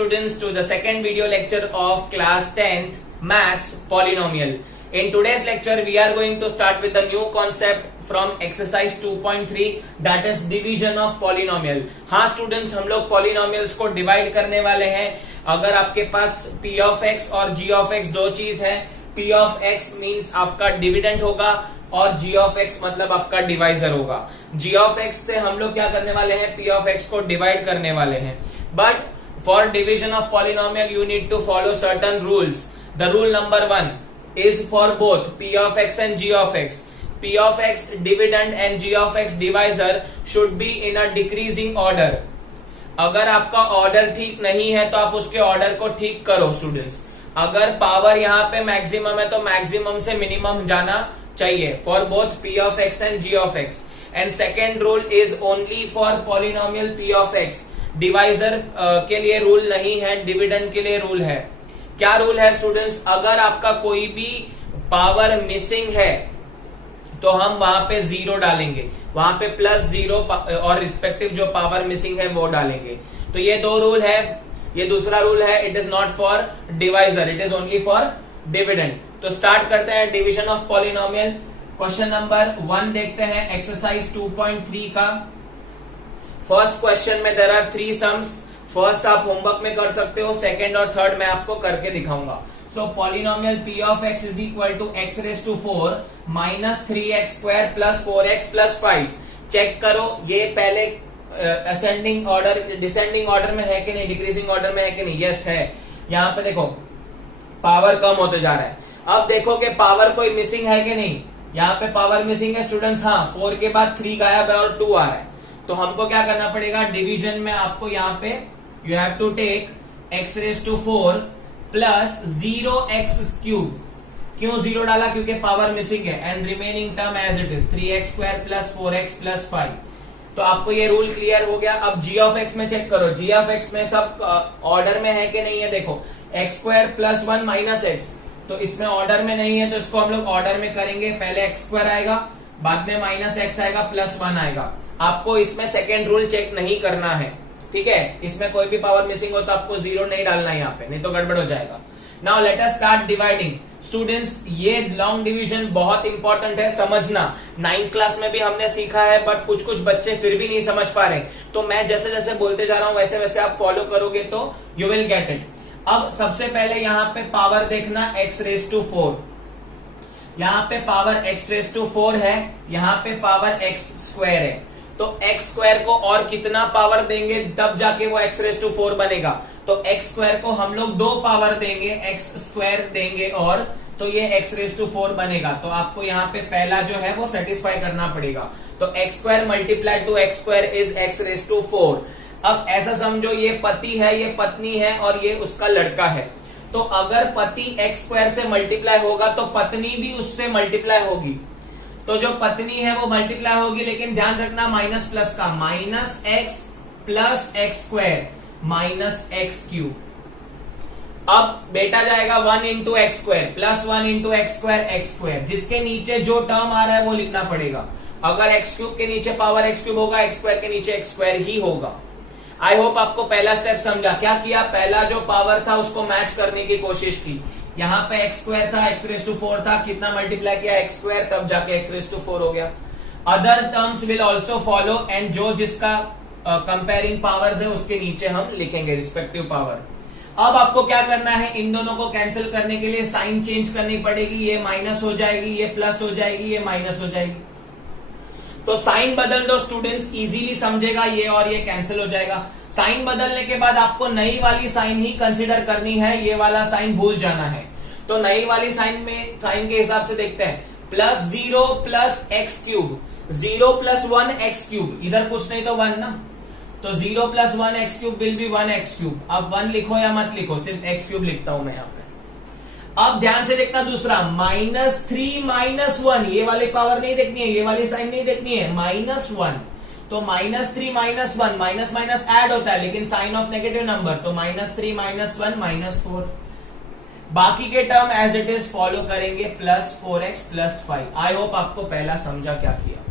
students to the second video lecture of class 10th maths polynomial. In today's lecture we are going to start with a new concept from exercise 2.3 that is division of polynomial. हाँ students, हम लोग polynomials को divide करने वाले हैं. अगर आपके पास p of x और g of x दो चीज है, p of x means आपका डिविडेंड होगा और g of x मतलब आपका डिवाइजर होगा. g of x से हम लोग क्या करने वाले हैं, p of x को डिवाइड करने वाले हैं. But for division of polynomial you need to follow certain rules. The rule number 1 is for both p of x and g of x. p of x dividend and g of x divisor should be in a decreasing order. अगर आपका order ठीक नहीं है तो आप उसके order को ठीक करो स्टूडेंट्स. अगर पावर यहाँ पे मैक्सिमम है तो मैक्सिमम से मिनिमम जाना चाहिए for both p of x and g of x. And second rule is only for polynomial p of x. Divisor के लिए रूल नहीं है, डिविडेंड के लिए रूल है. क्या रूल है स्टूडेंट्स, अगर आपका कोई भी पावर मिसिंग है तो हम वहां पे जीरो डालेंगे, वहां पे +0 और रिस्पेक्टिव जो पावर मिसिंग है वो डालेंगे. तो ये दो रूल है. ये दूसरा रूल है, it is not for divisor, it is only for dividend. तो स्टार्ट करते हैं division of polynomial. Question number 1 देखते हैं एक्सरसाइज 2.3 का. फर्स्ट क्वेश्चन में देयर आर 3 सम्स. फर्स्ट आप होमवर्क में कर सकते हो, सेकेंड और थर्ड मैं आपको करके दिखाऊंगा. So polynomial p of x is equal to x raise to 4 minus 3x square plus 4x plus 5. Check करो ये पहले असेंडिंग ऑर्डर डिसेंडिंग ऑर्डर में है कि नहीं, डिक्रीजिंग ऑर्डर में है कि नहीं. यस है. यहाँ पे देखो पावर कम होते जा रहा है. अब देखो कि पावर कोई मिसिंग है कि नहीं. यहाँ पे पावर मिसिंग है स्टूडेंट्स. हाँ, 4 के बाद 3 गायब है और 2 आ रहा है. तो हमको क्या करना पड़ेगा, डिवीजन में आपको यहाँ पे you have to take x raise to 4 plus 0x cube. क्यों 0 डाला, क्योंकि पावर मिसिंग है. And remaining term as it is 3x square plus 4x plus 5. तो आपको ये रूल क्लियर हो गया. अब g of x में चेक करो, g of x में सब ऑर्डर में है कि नहीं है. देखो x square plus 1 minus x, तो इसमें ऑर्डर में नहीं है तो इसको हम लोग ऑर्डर में करेंगे. पहले x स्क्वायर आएगा, बाद में माइनस x आएगा, प्लस 1 आएगा. आपको इसमें सेकेंड रूल चेक नहीं करना है, ठीक है. इसमें कोई भी पावर मिसिंग हो तो आपको 0 नहीं डालना है यहाँ पे, नहीं तो गड़बड़ हो जाएगा. Now let us start dividing. Students ये लॉन्ग डिवीजन बहुत इंपॉर्टेंट है, समझना. 9th क्लास में भी हमने सीखा है बट कुछ कुछ बच्चे फिर भी नहीं समझ पा रहे. तो मैं जैसे जैसे बोलते जा रहा हूं वैसे वैसे आप फॉलो करोगे तो यू विल गेट इट. अब सबसे पहले यहाँ पे पावर देखना x रेज टू 4. यहाँ पे पावर x रेज टू 4 है, यहाँ पे पावर x स्क्वायर है. तो x स्क्वायर को और कितना पावर देंगे तब जाके वो x रेज टू 4 बनेगा. तो x स्क्वायर को हम लोग 2 पावर देंगे, x स्क्वायर देंगे और तो ये x रेज टू 4 बनेगा. तो आपको यहाँ पे पहला जो है वो सेटिस्फाई करना पड़ेगा. तो x square multiply to x square is x raise to 4. अब ऐसा समझो ये पति है, ये पत्नी है और ये उसका लड़का है. तो अगर पति x स्क्वायर से मल्टीप्लाई होगा तो पत्नी भी उससे मल्टीप्लाई होगी. तो जो पत्नी है वो मल्टीप्लाई होगी, लेकिन ध्यान रखना माइनस प्लस का, minus x plus x square minus x cube. अब बेटा जाएगा 1 into x square plus 1 into x square x square. जिसके नीचे जो टर्म आ रहा है वो लिखना पड़ेगा. अगर एक्स क्यूब के नीचे पावर एक्स क्यूब होगा, एक्स स्क्वायर के नीचे एक्स स्क्वायर ही होगा. आई होप आपको पहला स्टेप समझा. क्या किया, पहला जो पावर था उसको मैच करने की कोशिश की. यहाँ पे एक्स स्क्वायर था, एक्स रेज टू 4 था, कितना मल्टीप्लाई किया एक्स स्क्वायर, तब जाके एक्स रेज टू 4 हो गया. Other terms will also follow and जो जिसका कंपेयरिंग पावर्स है उसके नीचे हम लिखेंगे रिस्पेक्टिव पावर. अब आपको क्या करना है, इन दोनों को कैंसिल करने के लिए साइन चेंज करनी पड़ेगी. ये माइनस हो जाएगी, ये प्लस हो जाएगी, ये माइनस हो जाएगी. तो साइन बदल दो स्टूडेंट्स, इजीली समझेगा. ये और ये कैंसिल हो जाएगा. साइन बदलने के बाद आपको नई वाली साइन ही कंसीडर करनी है, ये वाला साइन भूल जाना है. तो नई वाली साइन में साइन के हिसाब से देखते हैं. Plus 0 plus x cube, 0 plus 1 x cube, इधर कुछ नहीं तो 1 ना. तो 0 plus 1 x cube will be 1 x cube. अब 1 लिखो या मत लिखो, सिर्फ एक्स क्यूब लिखता हूं मैं यहाँ पे. अब ध्यान से देखना दूसरा, माइनस 3 माइनस 1, ये वाली पावर नहीं देखनी है, ये वाली साइन नहीं देखनी है, माइनस 1. तो minus 3 minus 1, minus minus add होता है लेकिन साइन ऑफ नेगेटिव नंबर. तो माइनस 3 माइनस 1 माइनस 4. बाकी के term as it is follow करेंगे, plus 4x plus 5. I hope आपको पहला समझा क्या किया.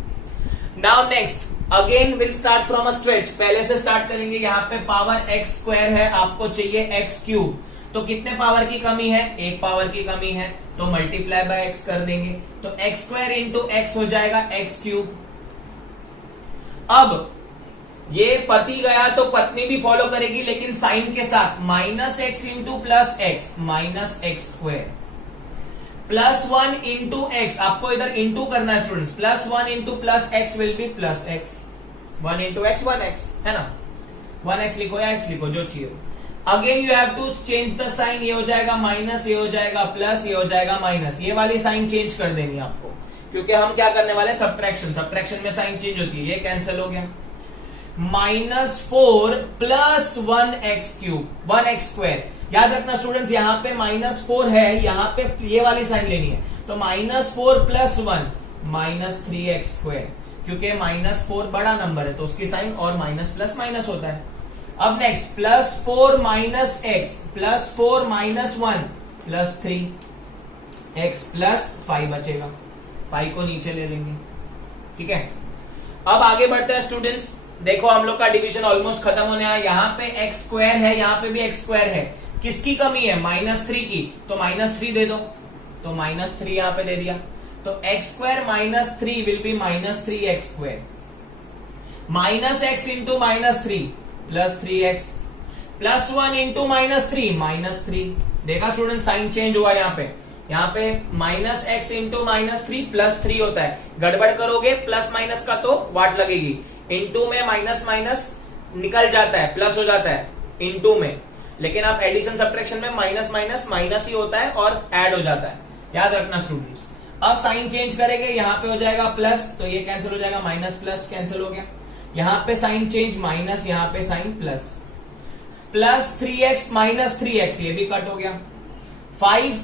Now next again will start from a stretch, पहले से स्टार्ट करेंगे। यहाँ पे पावर एक्स स्क्वायर है, आपको चाहिए एक्स क्यूब, तो कितने पावर की कमी है, एक पावर की कमी है, तो मल्टीप्लाई बाय एक्स कर देंगे, तो एक्स स्क्वायर इंटू एक्स हो जाएगा एक्स क्यूब। अब ये पति गया तो पत्नी भी फॉलो करेगी, लेकिन साइन के साथ, minus x into plus x, minus x square, plus one into x, आपको इधर इंटू करना है students, plus one into plus x will be plus x, one into x one x, है ना, वन एक्स लिखो या एक्स लिखो जो चाहिए। Again you have to change the sign, ये हो जाएगा माइनस, ये हो जाएगा प्लस, ये हो जाएगा माइनस, ये वाली साइन चेंज कर देनी आपको, क्योंकि हम क्या करने वाले, सब्ट्रैक्शन, सब्ट्रैक्शन में साइन चेंज होती है, ये कैंसिल हो गया। -4 plus 1x cube, 1x square, याद रखना स्टूडेंट्स, यहाँ पे -4 है, यहाँ पे ये वाली साइन लेनी है, तो -4 प्लस 1 -3x स्क्वायर, क्योंकि -4 बड़ा नंबर है तो उसकी साइन और माइनस प्लस माइनस होता है। अब next +4 minus x, +4 minus 1 +3 x plus 5 बचेगा, 5 को नीचे ले लेंगे, ठीक है। अब आगे बढ़ते हैं स्टूडेंट्स, देखो हम लोग का डिवीजन ऑलमोस्ट खत्म होने आया, यहाँ पे एक्स स्क्वायर है, यहाँ पे भी एक्स स्क्वायर है, किसकी कमी है, -3 की, तो -3 दे दो, तो -3 यहाँ पे दे दिया, तो x square -3 will be -3x square, -x into -3 +3x, +1 into -3 देखा स्टूडेंट, साइन चेंज हुआ यहाँ पे -x इंटू -3 +3 होता है, गड़बड़ करोगे प्लस माइनस का तो वाट लगेगी, इंटू में माइनस माइनस निकल जाता है, प्लस हो जाता है इंटू में, लेकिन आप एडिशन सब्ट्रैक्शन में माइनस माइनस माइनस ही होता है और ऐड हो जाता है, याद रखना स्टूडेंट्स। अब साइन चेंज करेंगे, यहाँ पे हो जाएगा प्लस, तो ये कैंसिल हो जाएगा, माइनस प्लस कैंसिल हो गया, यहाँ पे साइन चेंज माइनस, यहाँ पे sign plus, +3x minus 3x, ये भी कट हो गया, 5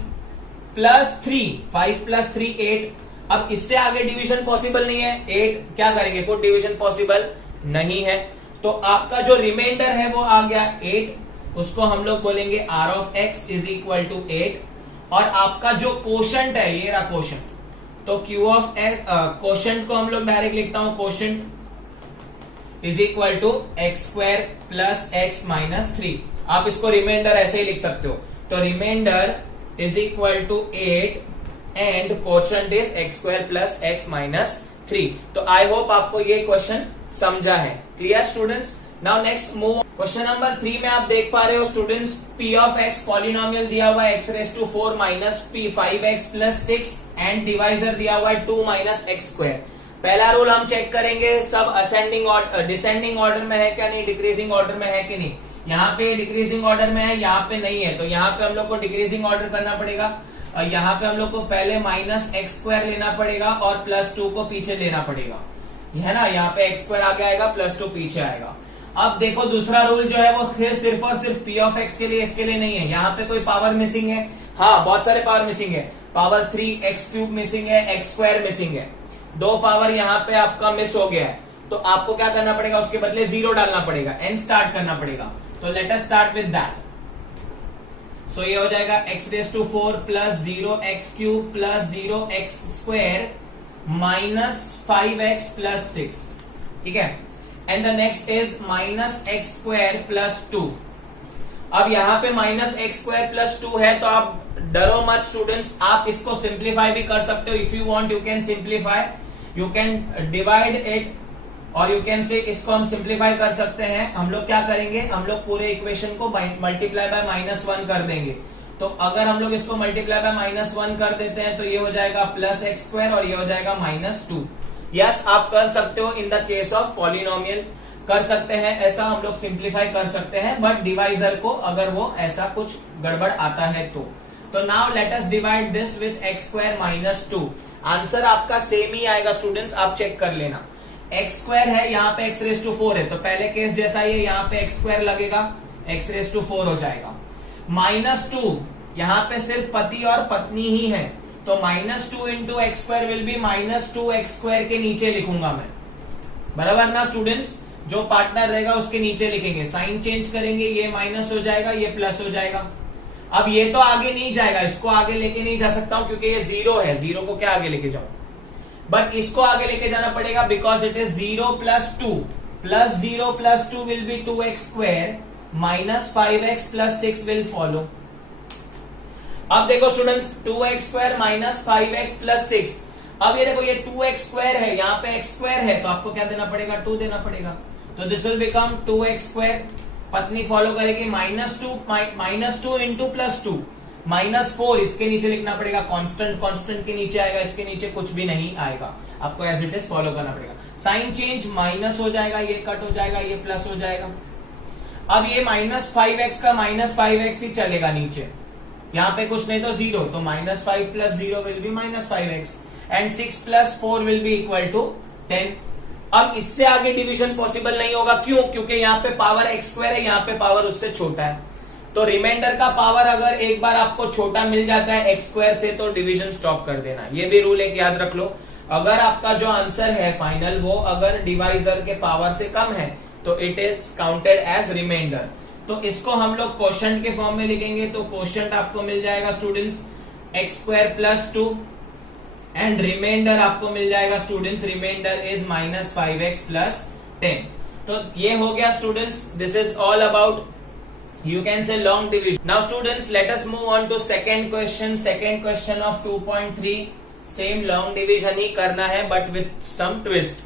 + 3, 5 + 3 8, अब इससे आगे डिवीजन पॉसिबल नहीं है, 8 क्या करेंगे, कोई डिवीजन पॉसिबल नहीं है, तो आपका जो रिमाइंडर है वो आ गया 8, उसको हम लोग बोलेंगे r of x is equal to 8, और आपका जो कोशंट है, ये रहा कोशंट, तो q ऑफ x, कोशंट को हम लोग डायरेक्ट लिखता हूं, quotient is equal to x square plus x minus 3, आप इसको रिमाइंडर ऐसे ही लिख सकते हो, तो remainder is equal to 8 and quotient is x square plus x minus 3। तो आई होप आपको ये क्वेश्चन समझा है, clear students. Now next move, question number 3 में आप देख पा रहे हो students, p of x polynomial दिया हुआ है x⁴ minus p 5x plus 6 and divisor दिया हुआ है 2 माइनस एक्स स्क्वायर। पहला रूल हम चेक करेंगे, सब असेंडिंग ऑर्डर, डिसेंडिंग ऑर्डर में है क्या नहीं, डिक्रीजिंग ऑर्डर में है कि नहीं, यहाँ पे डिक्रीजिंग ऑर्डर में है, यहाँ पे नहीं है, तो यहाँ पे हम लोग को डिक्रीजिंग ऑर्डर करना पड़ेगा, यहाँ पे हम लोग को पहले -x² लेना पड़ेगा और +2 को पीछे लेना पड़ेगा, है ना, यहाँ पे x² आगे आएगा, +2 पीछे आएगा। अब देखो दूसरा रूल जो है वो सिर्फ और सिर्फ p ऑफ x के लिए, इसके लिए नहीं है, यहाँ पे कोई पावर मिसिंग है, हाँ बहुत सारे पावर मिसिंग है, पावर 3x³ मिसिंग है, x² मिसिंग है, 2 पावर यहाँ पे आपका मिस हो गया है, तो आपको क्या करना पड़ेगा, उसके बदले 0 डालना पड़ेगा, n स्टार्ट करना पड़ेगा, तो let us start with that. So ये हो जाएगा x⁴ plus 0x³ plus 0x² minus 5x plus 6, ठीक है, and the next is -x² plus 2। अब यहाँ पे -x² प्लस 2 है, तो आप डरो मत स्टूडेंट्स, आप इसको सिंप्लीफाई भी कर सकते हो, if you want you can simplify, you can divide it, और यू कैन से इसको हम सिंप्लीफाई कर सकते हैं। हम लोग क्या करेंगे, हम लोग पूरे इक्वेशन को मल्टीप्लाई बाय -1 कर देंगे, तो अगर हम लोग इसको मल्टीप्लाई बाय -1 कर देते हैं तो ये हो जाएगा +x² और ये हो जाएगा -2। यस, आप कर सकते हो, in the case of polynomial कर सकते हैं, ऐसा हम लोग सिंप्लीफाई कर सकते हैं, बट डिवाइजर को अगर वो ऐसा कुछ गड़बड़ आता है तो now let us divide this with x² -2, answer आपका सेम ही आएगा स्टूडेंट्स, आप चेक कर लेना, x² है, यहाँ पे x⁴ है, तो पहले केस जैसा ही है, यहाँ पे x² लगेगा, x⁴ हो जाएगा, -2, यहाँ पे सिर्फ पति और पत्नी ही है, तो -2 into x² will be -2x² के नीचे लिखूंगा मैं, बराबर ना स्टूडेंट्स, जो पार्टनर रहेगा उसके नीचे लिखेंगे, साइन चेंज करेंगे, ये माइनस हो जाएगा, ये प्लस हो जाएगा। अब ये तो आगे नहीं जाएगा, इसको आगे लेके नहीं जा सकता हूं क्योंकि ये 0 है, 0 को क्या आगे लेके जाऊं, बट इसको आगे लेके जाना पड़ेगा because it is 0 plus 2 plus 0 plus 2 will be 2x square minus 5x plus 6 will follow. अब देखो students 2x square minus 5x plus 6, अब ये देखो ये 2x स्क्वायर है, यहाँ पे x स्क्वायर है, तो आपको क्या देना पड़ेगा 2 देना पड़ेगा, तो this will become 2x square. पत्नी फॉलो करेगी minus two into plus 2 minus 4, इसके नीचे लिखना पड़ेगा कांस्टेंट, कांस्टेंट के नीचे आएगा, इसके नीचे कुछ भी नहीं आएगा, आपको एज इट इज फॉलो करना पड़ेगा। साइन चेंज माइनस हो जाएगा, ये कट हो जाएगा, ये प्लस हो जाएगा। अब ये माइनस 5x का माइनस 5x ही चलेगा नीचे, यहाँ पे कुछ नहीं तो 0, तो minus 5 plus 0 will be minus 5x and 6 plus 4 will be equal to 10। अब इससे आगे डिवीजन पॉसिबल नहीं होगा, क्यों? क्योंकि यहाँ पे पावर x स्क्वायर है, यहाँ पे पावर उससे छोटा है, तो रिमाइंडर का पावर अगर एक बार आपको छोटा मिल जाता है x स्क्वायर से तो डिवीजन स्टॉप कर देना। ये भी रूल एक याद रख लो, अगर आपका जो आंसर है फाइनल वो अगर डिवाइजर के पावर से कम है तो it is counted as remainder. तो इसको हम लोग क्वोशंट के फॉर्म में लिखेंगे, तो क्वोशंट आपको मिल जाएगा students x square plus 2 and remainder आपको मिल जाएगा students, remainder is minus 5x plus 10। तो ये हो गया students, this is all about you can say long division. Now students, let us move on to second question of 2.3. same long division ही करना है but with some twist.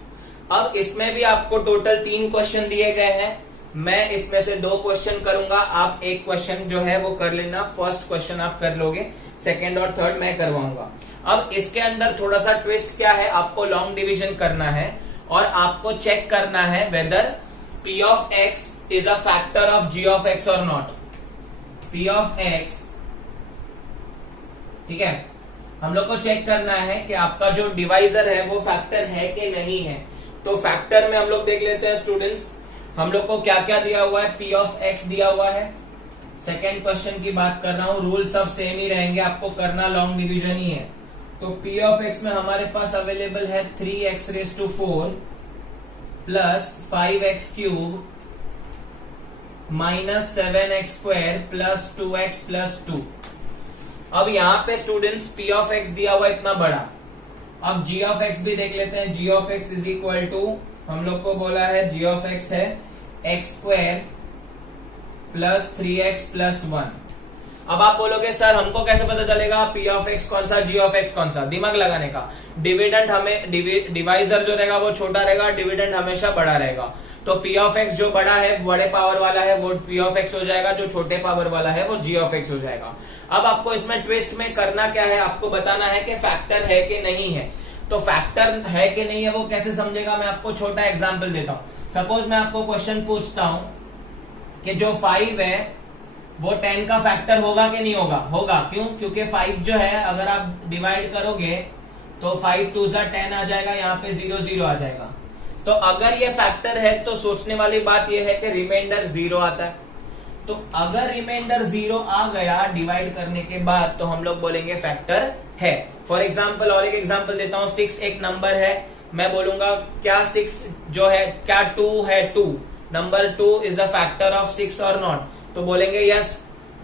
अब इसमें भी आपको टोटल 3 क्वेश्चन दिए गए हैं, मैं इसमें से 2 क्वेश्चन करूंगा, आप एक क्वेश्चन जो है वो कर लेना, फर्स्ट क्वेश्चन आप कर लोगे, सेकेंड और थर्ड मैं करवाऊंगा। अब इसके अंदर थोड़ा सा ट्विस्ट क्या है, आपको लॉन्ग डिविजन करना है और आपको चेक करना है weather P of x is a factor of g of x or not. P of x, ठीक है, हम लोग को चेक करना है कि आपका जो डिवाइजर है वो फैक्टर है कि नहीं है। तो फैक्टर में हम लोग देख लेते हैं स्टूडेंट्स, हम लोग को क्या क्या दिया हुआ है, P of x दिया हुआ है, सेकेंड क्वेश्चन की बात कर रहा हूं, रूल सब सेम ही रहेंगे, आपको करना लॉन्ग डिवीजन ही है। तो P of x में हमारे पास अवेलेबल है 3x raised to 4 plus 5x cube minus 7x square plus 2x plus 2। अब यहाँ पे स्टूडेंट्स P of x दिया हुआ इतना बड़ा, अब G of x भी देख लेते हैं, G of x is equal to, हम लोग को बोला है G of x है x square plus 3x plus 1। अब आप बोलोगे सर हमको कैसे पता चलेगा P of x कौन सा, G of x कौन सा? दिमाग लगाने का, डिविडेंड हमें डिवाइजर जो रहेगा वो छोटा रहेगा, डिविडेंड हमेशा बड़ा रहेगा, तो P of x जो बड़ा है बड़े पावर वाला है वो P of x हो जाएगा, जो छोटे पावर वाला है वो G of x हो जाएगा। अब आपको इसमें ट्विस्ट में करना क्या है, आपको बताना है कि फैक्टर है कि नहीं है। तो फैक्टर है कि नहीं है वो कैसे समझेगा, मैं आपको छोटा एग्जाम्पल देता हूं। सपोज मैं आपको क्वेश्चन पूछता हूं कि जो 5 है वो 10 का फैक्टर होगा कि नहीं होगा? होगा, क्यों? क्योंकि 5 जो है अगर आप डिवाइड करोगे तो 5 2 10 आ जाएगा, यहाँ पे 0 0 आ जाएगा। तो अगर ये फैक्टर है तो सोचने वाली बात ये है कि रिमाइंडर 0 आता है, तो अगर रिमाइंडर 0 आ गया डिवाइड करने के बाद तो हम लोग बोलेंगे फैक्टर है। फॉर एग्जाम्पल और एक एग्जाम्पल देता हूं, 6 एक नंबर है, मैं बोलूंगा क्या 6 जो है, क्या 2 है, 2 number 2 is a factor of 6 और नॉट? तो बोलेंगे यस,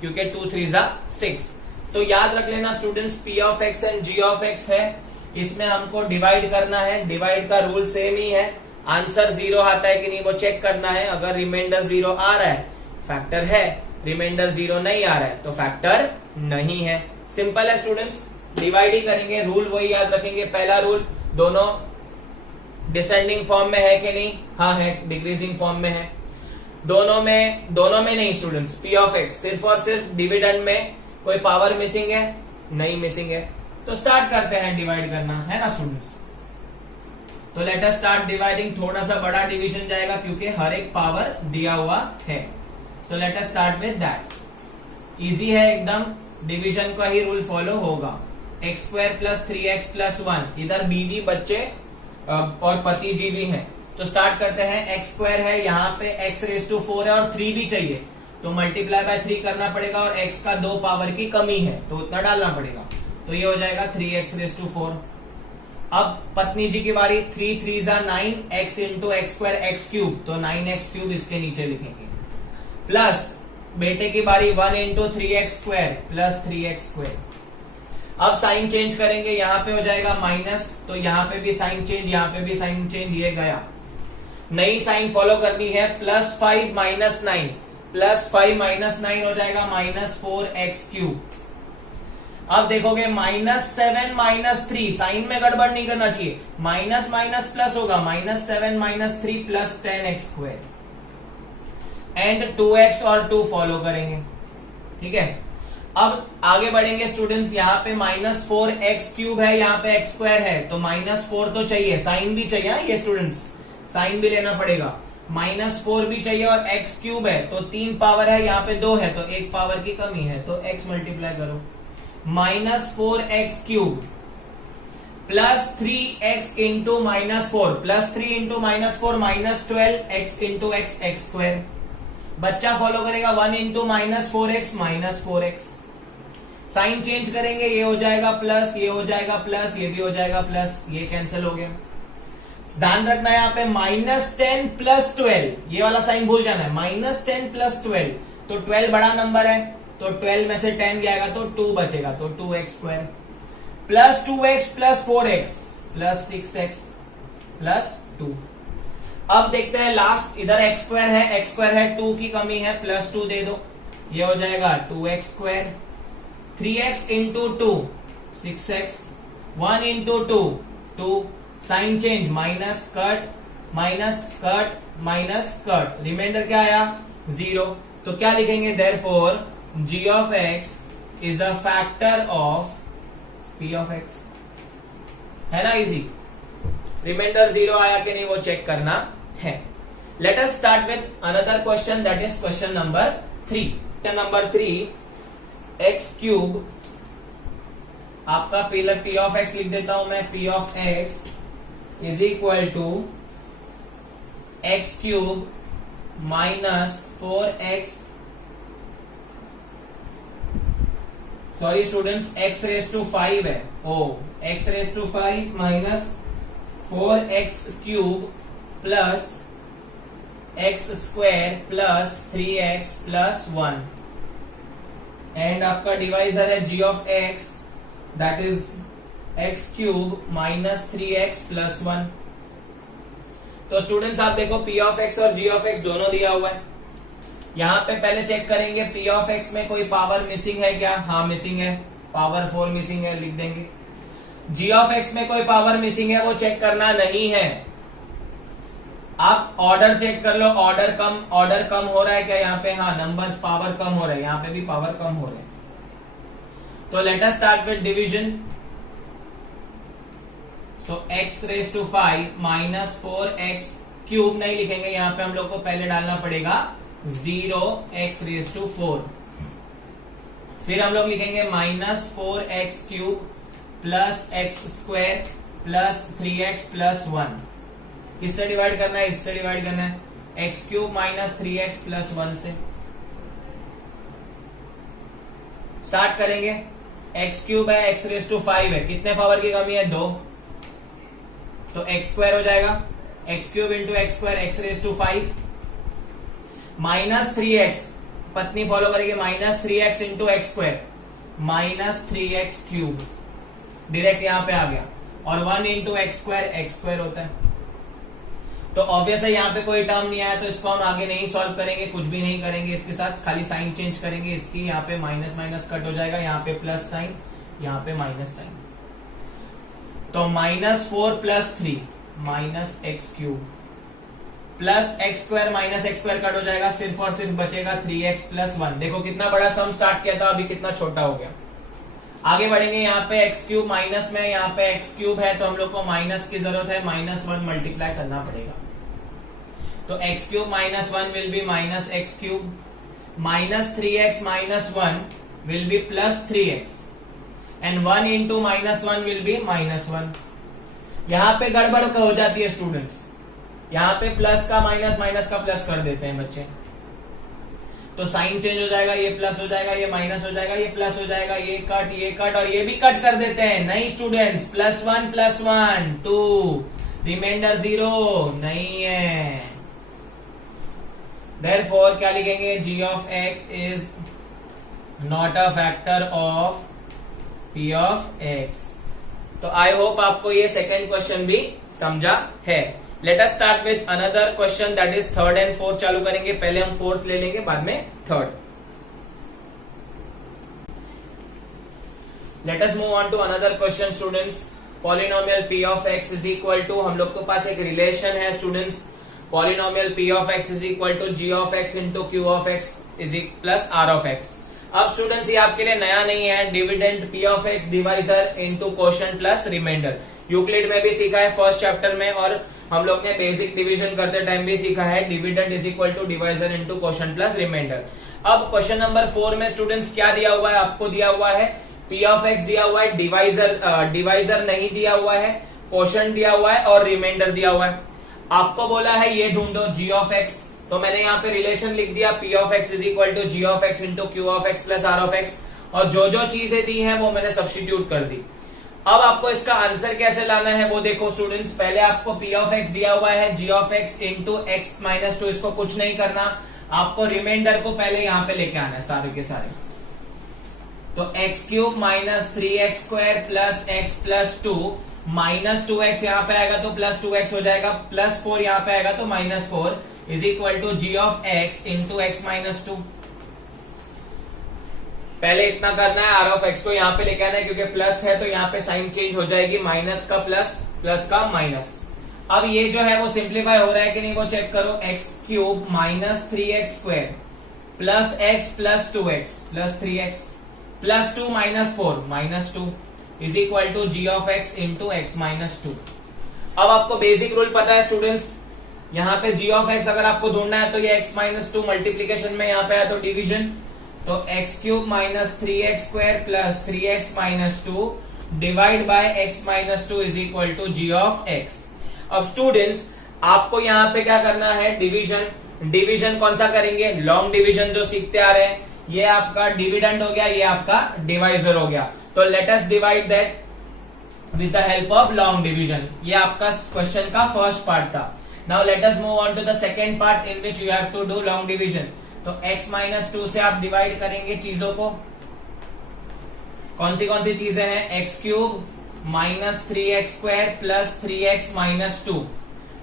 क्योंकि 2 3 6। तो याद रख लेना students, P of x and G of x है, इसमें हमको डिवाइड करना है, डिवाइड का रूल सेम ही है, आंसर 0 आता है कि नहीं वो चेक करना है। अगर रिमाइंडर 0 आ रहा है फैक्टर है, रिमाइंडर 0 नहीं आ रहा है तो फैक्टर नहीं है। सिंपल है स्टूडेंट्स, डिवाइड ही करेंगे, रूल वही याद रखेंगे। पहला रूल, दोनों डिसेंडिंग फॉर्म में है कि नहीं? हाँ है, डिक्रीजिंग फॉर्म में है। दोनों में नहीं स्टूडेंट्स, P of x सिर्फ और सिर्फ डिविडेंड में कोई पावर मिसिंग है? नहीं मिसिंग है। तो स्टार्ट करते हैं डिवाइड करना, है ना स्टूडेंट्स? तो लेट अस स्टार्ट डिवाइडिंग, थोड़ा सा बड़ा डिवीजन जाएगा क्योंकि हर एक पावर दिया हुआ है। So let us start with that. Easy है एकदम, डिवीजन का ही रूल फॉलो होगा। x square plus 3x plus 1, इधर बीवी बच्चे और पति जी भी हैं। तो स्टार्ट करते हैं, x स्क्वायर है, यहाँ पे x रेज टू 4 है और 3 भी चाहिए, तो मल्टीप्लाई बाय 3 करना पड़ेगा और x का 2 पावर की कमी है तो उतना डालना पड़ेगा, तो ये हो जाएगा 3x रेज टू 4। अब पत्नी जी की बारी, 3 3 9, x into x square x cube, तो 9x क्यूब इसके नीचे लिखेंगे, प्लस बेटे की बारी 1 into 3x square plus 3x square. अब साइन चेंज करेंगे, यहां पे हो जाएगा माइनस, तो यहां पे भी साइन चेंज, यहां पे भी साइन चेंज, ये गया। नई साइन फॉलो करनी है, +5 माइनस 9, +5 माइनस 9 हो जाएगा -4x³। अब देखोगे -7 -3, साइन में गड़बड़ नहीं करना चाहिए, माइनस माइनस प्लस होगा, -7 -3 + 10x², एंड 2x और 2 फॉलो करेंगे। ठीक है, अब आगे बढ़ेंगे स्टूडेंट्स, यहाँ पे -4x³ है, यहाँ पे x² है, तो -4 तो चाहिए, साइन भी चाहिए ये स्टूडेंट्स, साइन भी लेना पड़ेगा, -4 भी चाहिए और x³ है, तो 3 पावर है, यहाँ पे 2 है, तो 1 पावर की कमी है, तो x मल्टीप्लाई करो, -4x³ + 3x into -4, +3 into -4 -12x into x² बच्चा फॉलो करेगा, 1 into -4x -4x। Sign change करेंगे, ये हो जाएगा प्लस, ये हो जाएगा प्लस, ये भी हो जाएगा प्लस, ये कैंसिल हो गया। ध्यान रखना है यहाँ पे -10 + 12, ये वाला साइन भूल जाना है, -10 + 12, तो 12 बड़ा नंबर है, तो 12 में से 10 जाएगा तो 2 बचेगा, तो 2x² + 2x + 4x + 6x + 2। अब देखते हैं लास्ट, इधर x² है, 2 की कमी है, +2 दे दो, ये हो जाएगा 2x², 3x into 2 6x, 1 into 2 2, sign change, minus cut minus cut, remainder क्या आया 0, तो क्या लिखेंगे, therefore g of x is a factor of p of x, है ना इजी। रिमाइंडर 0 आया कि नहीं वो चेक करना है। Let us start with another question, that is question number 3। Question number 3, x³ आपका p of x लिख देता हूं मैं, p of x is equal to x³ -4x, sorry students, x⁵ है, x⁵ -4x³ plus x² plus 3x plus 1, and आपका divisor है g of x, that is x³ -3x plus 1। तो students आप देखो p of x और g of x दोनों दिया हुआ है, यहां पे पहले चेक करेंगे p of x में कोई पावर मिसिंग है क्या, हाँ मिसिंग है, पावर 4 मिसिंग है, लिख देंगे। g of x में कोई पावर मिसिंग है, वो चेक करना नहीं है। आप ऑर्डर चेक कर लो, ऑर्डर कम हो रहा है क्या यहाँ पे, हाँ नंबर्स पावर कम हो रहे हैं, यहाँ पे भी पावर कम हो रहे हैं। तो let us start with division, so x⁵ -4x³ नहीं लिखेंगे, यहाँ पे हम लोग को पहले डालना पड़ेगा 0x⁴, फिर हम लोग लिखेंगे -4x³ plus x² plus 3x plus 1, किससे डिवाइड करना है, इससे डिवाइड करना है, x³ -3x प्लस 1 से। स्टार्ट करेंगे, x³ है, x⁵ है, कितने पावर की कमी है, 2, तो x² हो जाएगा, x³ into x², x⁵ -3x, पत्नी फॉलो करेगी, -3x into x² -3x³, direct यहां पे आ गया, और 1 इंटू x² होता है, तो ऑब्वियस है यहाँ पे कोई टर्म नहीं आया, तो इसको हम आगे नहीं सॉल्व करेंगे, कुछ भी नहीं करेंगे इसके साथ, खाली साइन चेंज करेंगे इसकी, यहाँ पे माइनस माइनस कट हो जाएगा, यहाँ पे प्लस साइन, यहाँ पे माइनस साइन, तो -4 + 3 -x³ plus x² -x² cut हो जाएगा, सिर्फ और सिर्फ बचेगा 3x प्लस 1। देखो कितना बड़ा सम स्टार्ट किया था, अभी कितना छोटा हो गया। आगे बढ़ेंगे, यहाँ पे x³ माइनस में, यहाँ पे x³ है, तो हम लोग को माइनस की जरूरत है, -1 मल्टीप्लाई करना पड़ेगा, तो x³ -1 will be -x³, -3x -1 will be +3x, and 1 into -1 will be -1। यहां पे गड़बड़ हो जाती है स्टूडेंट्स, यहां पे प्लस का माइनस, माइनस का प्लस कर देते हैं बच्चे, तो साइन चेंज हो जाएगा, ये प्लस हो जाएगा, ये माइनस हो जाएगा, ये प्लस हो जाएगा, ये कट और ये भी कट कर देते हैं। नहीं स्टूडेंट्स, +1 + 1 2, रिमाइंडर 0 नहीं है, देयरफॉर क्या लिखेंगे, g of x is not a factor of P of x। तो आई होप आपको ये सेकेंड क्वेश्चन भी समझा है। Let us start with another question that is third and fourth चालू करेंगे। पहले हम फोर्थ ले लेंगे, बाद में third. Let us move on to another question students. Polynomial p of x is equal to, हम लोग के पास एक रिलेशन है students, polynomial p of x is equal to g of x into q of x is plus r of x। अब students ये आपके लिए नया नहीं है, dividend p of x divisor into quotient plus remainder. Euclid में भी सीखा है फर्स्ट चैप्टर में, और हम लोग ने बेसिक डिवीजन करते टाइम भी सीखा है, dividend is equal to divisor into quotient plus remainder. अब क्वेश्चन नंबर 4 में स्टूडेंट्स क्या दिया हुआ है, आपको दिया हुआ है p ऑफ x दिया हुआ है, डिवाइजर नहीं दिया हुआ है, क्वोशंट दिया हुआ है और रिमाइंडर दिया हुआ है। आपको बोला है ये ढूंढो g ऑफ x, तो मैंने यहाँ पे रिलेशन लिख दिया p of x is equal to g of x into q of x plus r of x, और जो जो चीजें दी हैं वो मैंने सब्स्टिट्यूट कर दी। अब आपको इसका आंसर कैसे लाना है वो देखो स्टूडेंट्स। पहले आपको p ऑफ x दिया हुआ है, g of x into x minus 2, इसको कुछ नहीं करना, आपको रिमाइंडर को पहले यहाँ पे लेके आना है सारे के सारे। तो x cube minus 3x square plus x plus 2 minus 2x यहाँ पे आएगा तो प्लस 2x हो जाएगा, प्लस 4 यहाँ पे आएगा तो minus 4 is equal to g of x into x minus 2। पहले इतना करना है, r ऑफ x को यहाँ पे लेके आना है, क्योंकि प्लस है तो यहाँ पे साइन चेंज हो जाएगी, माइनस का प्लस, प्लस का माइनस। अब ये जो है वो सिंप्लीफाई हो रहा है कि नहीं वो चेक करो। x cube minus 3x square plus x plus 2x plus 3x plus 2 minus 4 minus 2 is equal to g of x into x minus 2। अब आपको बेसिक रूल पता है स्टूडेंट्स, यहाँ पे g ऑफ x अगर आपको ढूंढना है तो ये x माइनस 2 मल्टीप्लीकेशन में यहाँ पे आया तो डिवीजन, तो x cube minus 3x square plus 3x minus 2 divide by x minus 2 is equal to g of x। अब स्टूडेंट्स आपको यहाँ पे क्या करना है, डिवीजन। डिवीजन कौन सा करेंगे, लॉन्ग डिवीजन जो सीखते आ रहे हैं। ये आपका डिविडेंड हो गया, ये आपका डिवाइजर हो गया, तो let us divide that with the help of long division. ये आपका क्वेश्चन का फर्स्ट पार्ट था। Now let us move on to the second part in which you have to do long division. तो x minus 2 से आप divide करेंगे चीजों को। कौन सी चीजें हैं, x cube minus 3x square plus 3x minus 2।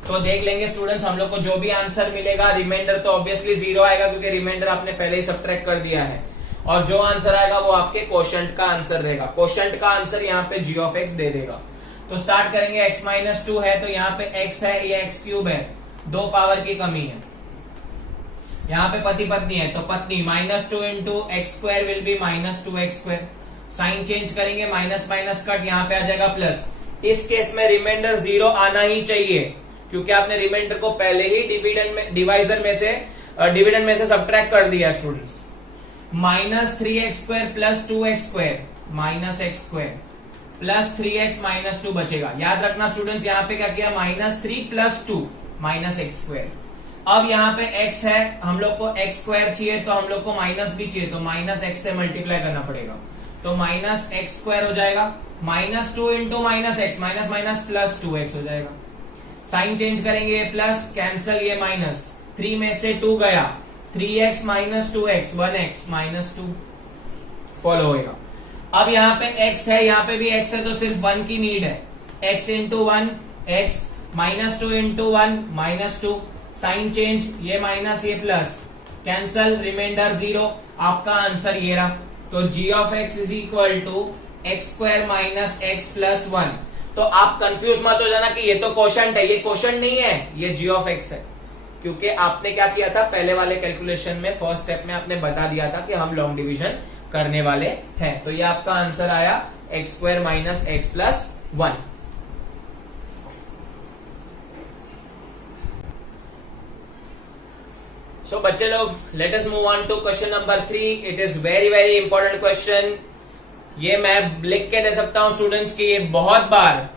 तो देख लेंगे स्टूडेंट्स हम लोग को जो भी आंसर मिलेगा, रिमाइंडर तो ऑब्वियसली 0 आएगा क्योंकि रिमाइंडर आपने पहले ही सब्ट्रैक्ट कर दिया है, और जो आंसर आएगा वो आपके क्वोशंट का आंसर रहेगा। क्वोशंट का आंसर यहाँ पे g ऑफ x दे देगा। तो स्टार्ट करेंगे, x माइनस 2 है तो यहाँ पे x है, ये x क्यूब है, 2 पावर की कमी है। यहाँ पे पति पत्नी है तो पत्नी minus 2 into x square will be minus 2x square. Sign change करेंगे, माइनस माइनस कट, यहाँ पे आ जाएगा प्लस। इस केस में रिमाइंडर 0 आना ही चाहिए क्योंकि आपने रिमाइंडर को पहले ही डिविडेंड में से सब्ट्रैक्ट कर दिया students. Minus 3x square plus 2x square minus x square plus 3x minus 2 बचेगा। याद रखना स्टूडेंट्स यहाँ पे क्या किया, minus 3 plus 2 minus x square. अब यहाँ पे x है, हम लोग को x स्क्वायर चाहिए तो हम लोग को माइनस भी चाहिए, तो माइनस x से मल्टीप्लाई करना पड़ेगा, तो माइनस x स्क्वायर हो जाएगा। Minus 2 into minus x, minus minus plus 2x हो जाएगा। साइन चेंज करेंगे, प्लस कैंसल, ये माइनस 3 में से 2 गया, 3x minus 2x 1x minus 2 follow होगा। अब यहाँ पे x है, यहाँ पे भी x है तो सिर्फ 1 की नीड है, x into 1 x minus 2 into 1 minus 2। Sign change, ये माइनस ये प्लस, कैंसल, रिमाइंडर 0। आपका आंसर ये रहा। तो g of x is equal to x square minus x plus 1। तो आप कंफ्यूज मत हो जाना कि ये तो क्वोशंट है, ये क्वोशंट नहीं है, ये g ऑफ x है, क्योंकि आपने क्या किया था पहले वाले कैलकुलेशन में, फर्स्ट स्टेप में आपने बता दिया था कि हम लॉन्ग डिवीजन करने वाले हैं। तो ये आपका आंसर आया x square minus x plus 1। So बच्चे लोग, let us move on to question number 3। It is very very important question. ये मैं लिख के दे सकता हूं स्टूडेंट्स की ये बहुत बार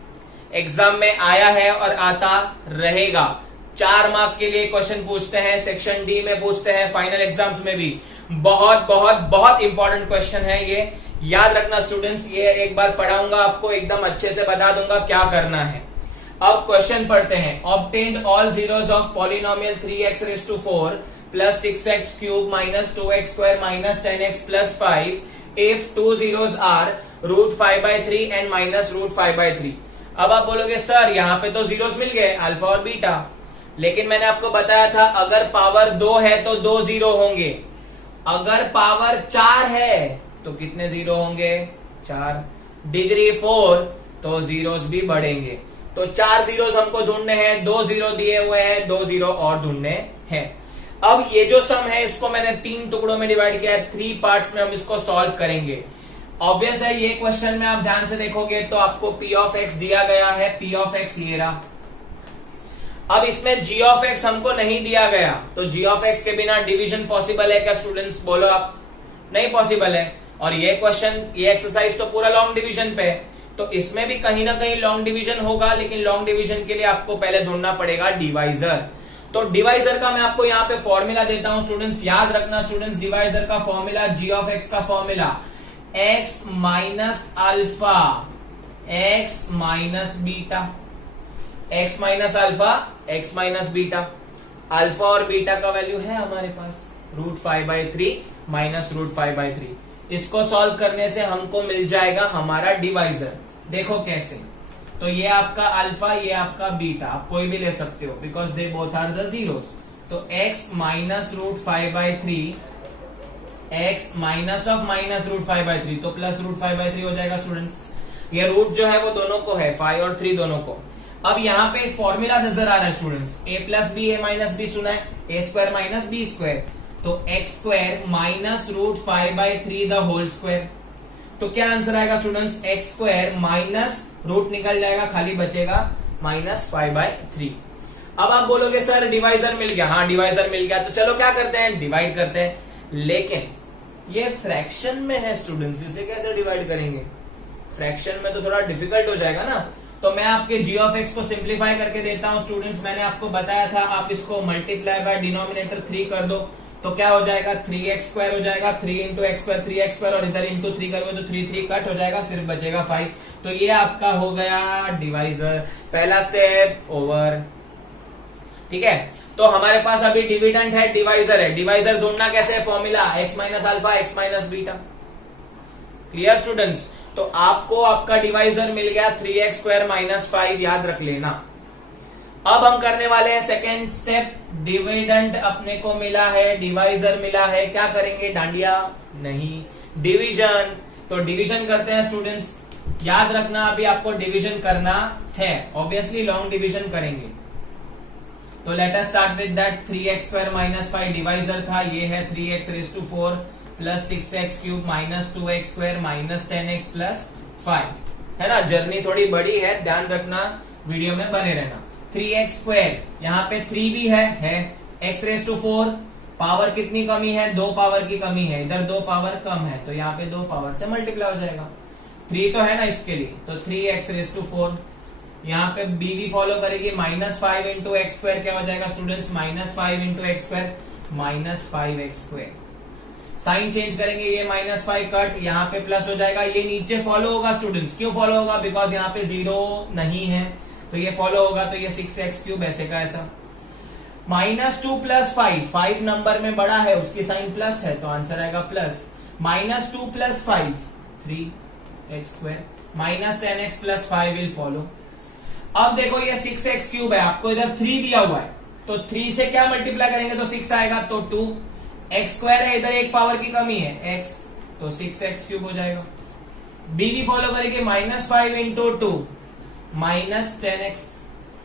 एग्जाम में आया है और आता रहेगा। 4 मार्क के लिए क्वेश्चन पूछते हैं, सेक्शन डी में पूछते हैं, फाइनल एग्जाम्स में भी। बहुत बहुत बहुत इंपॉर्टेंट क्वेश्चन है ये, याद रखना स्टूडेंट्स। ये एक बार पढ़ाऊंगा आपको, एकदम अच्छे से बता दूंगा क्या करना है। अब क्वेश्चन पढ़ते हैं। Obtained all zeros of polynomial 3x raise to 4 plus 6x cube minus 2x square minus 10x plus 5 if 2 zeros are √5/3 and minus √5/3। अब आप बोलोगे सर यहाँ पे तो जीरोस मिल गए अल्फा और बीटा, लेकिन मैंने आपको बताया था अगर पावर 2 है तो 2 जीरो होंगे, अगर पावर 4 है तो कितने जीरो होंगे? 4। डिग्री 4 तो जीरोस भी बढ़ेंगे। तो 4 जीरोस हमको ढूंढने हैं, 2 जीरो दिए हुए हैं, 2 जीरो और ढूंढने हैं। अब ये जो सम है इसको मैंने 3 टुकड़ों में डिवाइड किया है, 3 पार्ट्स में हम इसको सॉल्व करेंगे। ऑब्वियस है ये क्वेश्चन में आप ध्यान से देखोगे तो आपको p ऑफ x दिया गया है, p ऑफ x ये रहा। अब इसमें g ऑफ x हमको नहीं दिया गया, तो g ऑफ x के बिना डिवीजन पॉसिबल है क्या स्टूडेंट्स? बोलो आप। नहीं पॉसिबल है। और ये क्वेश्चन, ये एक्सरसाइज तो पूरा लॉन्ग डिवीजन पे है, तो इसमें भी कहीं ना कहीं लॉन्ग डिवीजन होगा, लेकिन लॉन्ग डिवीजन के लिए आपको पहले ढूंढना पड़ेगा डिवाइजर। तो डिवाइजर का मैं आपको यहाँ पे फॉर्मूला देता हूं स्टूडेंट्स, याद रखना स्टूडेंट्स, डिवाइजर का फॉर्मूला, g ऑफ x का formula x minus alpha x minus beta, x minus alpha x minus beta. Alpha और बीटा का वैल्यू है हमारे पास √5/3 माइनस √5/3। इसको सॉल्व करने से हमको मिल जाएगा हमारा डिवाइजर। देखो कैसे, तो ये आपका अल्फा, ये आपका बीटा, आप कोई भी ले सकते हो because they both are the zeros. तो x minus √5/3 x minus of minus √5/3 तो प्लस √5/3 हो जाएगा स्टूडेंट्स। ये रूट जो है वो दोनों को है, 5 और 3 दोनों को। अब यहाँ पे एक फॉर्मूला नजर आ रहा है students, a plus B A minus B सुना है, a square minus B square, तो x square minus √5/3 the whole square. तो क्या आंसर आएगा students? x square minus root निकल जाएगा, खाली बचेगा -5/3। अब आप बोलोगे सर डिवाइजर मिल गया। हाँ डिवाइजर मिल गया, तो चलो क्या करते हैं, डिवाइड करते हैं। लेकिन ये फ्रैक्शन में है स्टूडेंट्स, इसे कैसे डिवाइड करेंगे? फ्रैक्शन में तो थोड़ा डिफिकल्ट हो जाएगा ना। तो मैं आपके g ऑफ x को सिंप्लीफाई करके देता हूं स्टूडेंट्स। मैंने आपको बताया था आप इसको मल्टीप्लाई बाय डिनोमिनेटर 3 कर दो, तो क्या हो जाएगा? 3x स्क्वायर हो जाएगा, 3 into x square 3x square, और इधर इंटू 3 करोगे तो 3 कट हो जाएगा, सिर्फ बचेगा 5। तो ये आपका हो गया डिवाइजर, पहला स्टेप ओवर। ठीक है, तो हमारे पास अभी डिविडेंड है, डिवाइजर है। डिवाइजर ढूंढना कैसे है? Formula x minus alpha x minus beta. Clear students? तो आपको आपका डिवाइजर मिल गया 3x स्क्वायर माइनस 5, याद रख लेना। अब हम करने वाले हैं सेकेंड स्टेप, डिविडेंड अपने को मिला है, डिवाइजर मिला है, क्या करेंगे? डांडिया नहीं, डिवीजन। तो डिवीजन करते हैं स्टूडेंट्स, याद रखना अभी आपको डिवीजन करना है, ऑब्वियसली लॉन्ग डिवीजन करेंगे। तो let us start with that. 3x square minus 5 divisor था, ये है 3x raise to 4 plus 6x cube minus 2x square minus 10x plus 5, है ना। जर्नी थोड़ी बड़ी है, ध्यान रखना, वीडियो में बने रहना। 3x स्क्वायर, यहाँ पे 3 भी है x रेज टू 4, पावर कितनी कमी है? 2 पावर की कमी है, इधर 2 पावर कम है, तो यहाँ पे 2 पावर से मल्टीप्लाई हो जाएगा। 3 तो है ना इसके लिए, तो 3x रेज टू 4। यहाँ पे b भी फॉलो करेगी, -5 इंटू एक्स स्क्वायर क्या हो जाएगा students? -5 into x square -5x square. Sign change करेंगे, ये -5 कट, यहाँ पे प्लस हो जाएगा, ये नीचे फॉलो होगा स्टूडेंट्स। क्यों फॉलो होगा? बिकॉज यहाँ पे 0 नहीं है, तो ये फॉलो होगा, तो ये 6x क्यूब ऐसे का ऐसा। -2 प्लस 5 नंबर में बड़ा है, उसकी साइन प्लस है, तो आंसर आएगा plus. -2 plus 5 3x square -10x plus 5 will follow. अब देखो ये 6x क्यूब है, आपको इधर 3 दिया हुआ है, तो 3 से क्या मल्टीप्लाई करेंगे तो 6 आएगा, तो 2x स्क्वायर है, इधर एक पावर की कमी है x, तो 6x क्यूब हो जाएगा। b भी फॉलो करेंगे, -5 इंटू 2 -10x,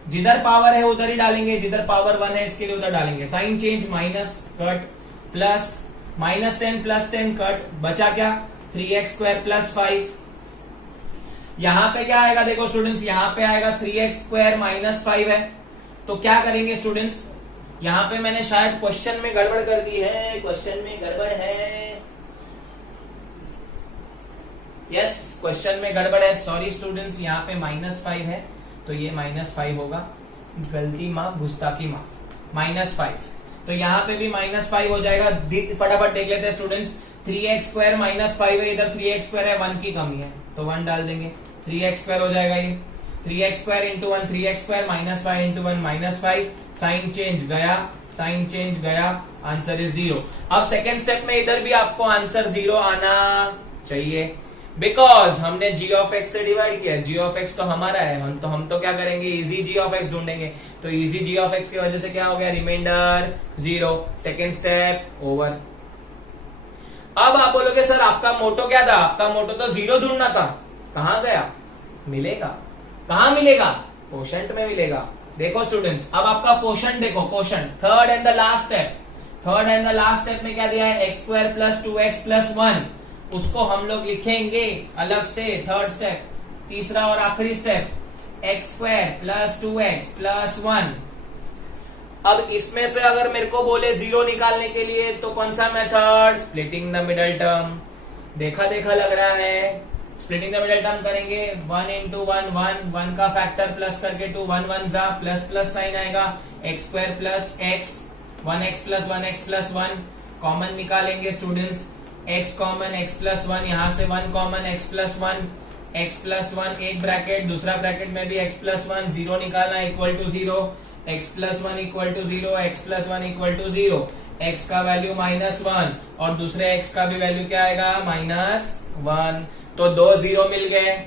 जिधर पावर है उधर ही डालेंगे, जिधर पावर 1 है इसके लिए उधर डालेंगे। Sign change, minus cut plus, -10 plus 10 cut, बचा क्या? 3x square plus 5। यहां पे क्या आएगा देखो स्टूडेंट्स, यहां पे आएगा 3x स्क्वायर -5 है, तो क्या करेंगे स्टूडेंट्स? यहां पे मैंने शायद क्वेश्चन में गड़बड़ कर दी है, क्वेश्चन में गड़बड़ है, यस क्वेश्चन में गड़बड़ है, सॉरी स्टूडेंट्स। यहाँ पे -5 है, तो ये -5 होगा, गलती माफ, गुस्ताखी माफ, -5। तो यहाँ पे भी -5 हो जाएगा, फटाफट देख लेते हैं स्टूडेंट्स। 3x स्क्वायर -5 है, इधर 3x स्क्वायर है, 1 की कमी है, तो 1 डाल देंगे, 3x स्क्वायर हो जाएगा ये। 3x square into 1 3x square -5 into 1 -5, sign change गया, साइन चेंज गया, आंसर इज 0। अब सेकेंड स्टेप में इधर भी आपको आंसर 0 आना चाहिए। बिकॉज हमने g ऑफ x से डिवाइड किया, g ऑफ x तो हमारा है, हम तो क्या करेंगे, इजी g ऑफ x ढूंढेंगे। तो इजी g ऑफ x की वजह से क्या हो गया, रिमाइंडर 0। Second step over. अब आप बोलोगे सर आपका मोटो क्या था, आपका मोटो तो 0 ढूंढना था, कहां गया, मिलेगा, कहां मिलेगा, कोशेंट में मिलेगा। देखो स्टूडेंट्स, अब आपका कोशेंट देखो, quotient third and the last step, third and the last step में क्या दिया है, x square plus 2x plus 1, उसको हम लोग लिखेंगे अलग से, थर्ड स्टेप। तीसरा और आखिरी step, x square plus 2x plus 1। अब इसमें से अगर मेरे को बोले 0 निकालने के लिए तो कौन सा method, splitting the middle term. देखा देखा लग रहा है, स्प्लिटिंग द मिडल टर्म करेंगे, 1 इंटू 1 1 का फैक्टर प्लस करके 2 1 1 जा, प्लस प्लस साइन आएगा, x square plus x, 1x plus 1x plus 1 common निकालेंगे students, x common x plus 1, यहां से 1 common x plus 1, x plus 1 एक ब्रैकेट, दूसरा ब्रैकेट में भी x प्लस 1, 0 निकालना equal to 0, x plus 1 equal to 0, x plus 1 equal to 0, x का value -1 और दूसरे x का भी वैल्यू क्या आएगा, -1। तो 2 0 मिल गए,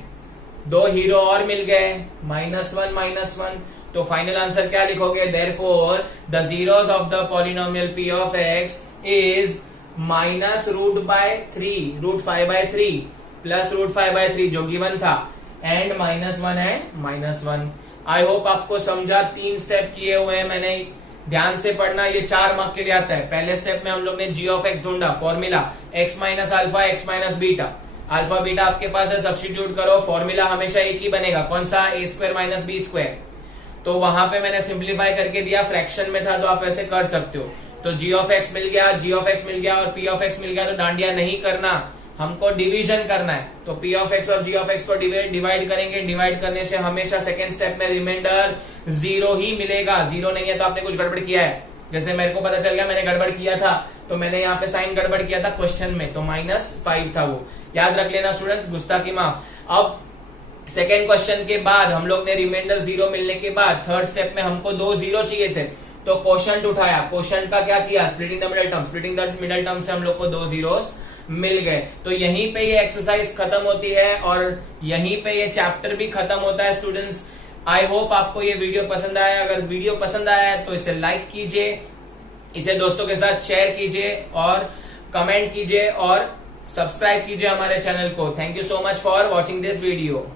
2 हीरो और मिल गए, -1 तो फाइनल आंसर क्या लिखोगे, therefore the zeros of the polynomial p of x is -√3 √5/3 plus √5/3 जो गिवन था, एंड -1 एंड -1। आई होप आपको समझा, 3 स्टेप किए हुए हैं मैंने, ध्यान से पढ़ना, ये 4 मार्क के लिए आता है। पहले स्टेप में हम लोग ने g ऑफ x ढूंढा, formula x minus alpha x minus beta, alpha beta आपके पास है, सब्स्टिट्यूट करो, फॉर्मूला हमेशा एक ही बनेगा, कौन सा, a square minus B square. तो वहां पे मैंने सिंप्लीफाई करके दिया, फ्रैक्शन में था तो आप ऐसे कर सकते हो। तो g ऑफ x मिल गया, g ऑफ x मिल गया और p ऑफ x मिल गया, तो डांडिया नहीं करना, हमको डिवीजन करना है। तो p ऑफ x और g ऑफ x को डिवाइड करेंगे, डिवाइड करने से हमेशा सेकेंड स्टेप में रिमाइंडर 0 ही मिलेगा, 0 नहीं है तो आपने कुछ गड़बड़ किया है। जैसे मेरे को पता चल गया मैंने गड़बड़ किया था, तो मैंने यहाँ पे साइन गड़बड़ किया था क्वेश्चन में, तो -5 था वो, याद रख लेना स्टूडेंट्स, गुस्ताखी माफ। अब सेकेंड क्वेश्चन के बाद हम लोग ने रिमाइंडर 0 मिलने के बाद थर्ड स्टेप में हमको 2 0 चाहिए थे, तो कोशेंट उठाया, कोशेंट का क्या किया, splitting the middle term, splitting the middle term से हम लोग को 2 zeros मिल गए। तो यहीं पे ये एक्सरसाइज खत्म होती है और यहीं पे ये चैप्टर भी खत्म होता है स्टूडेंट्स। आई होप आपको ये वीडियो पसंद आया, अगर वीडियो पसंद आया है तो इसे लाइक कीजिए, इसे दोस्तों के साथ शेयर कीजिए और कमेंट कीजिए और सब्सक्राइब कीजिए हमारे चैनल को। Thank you so much for watching this video.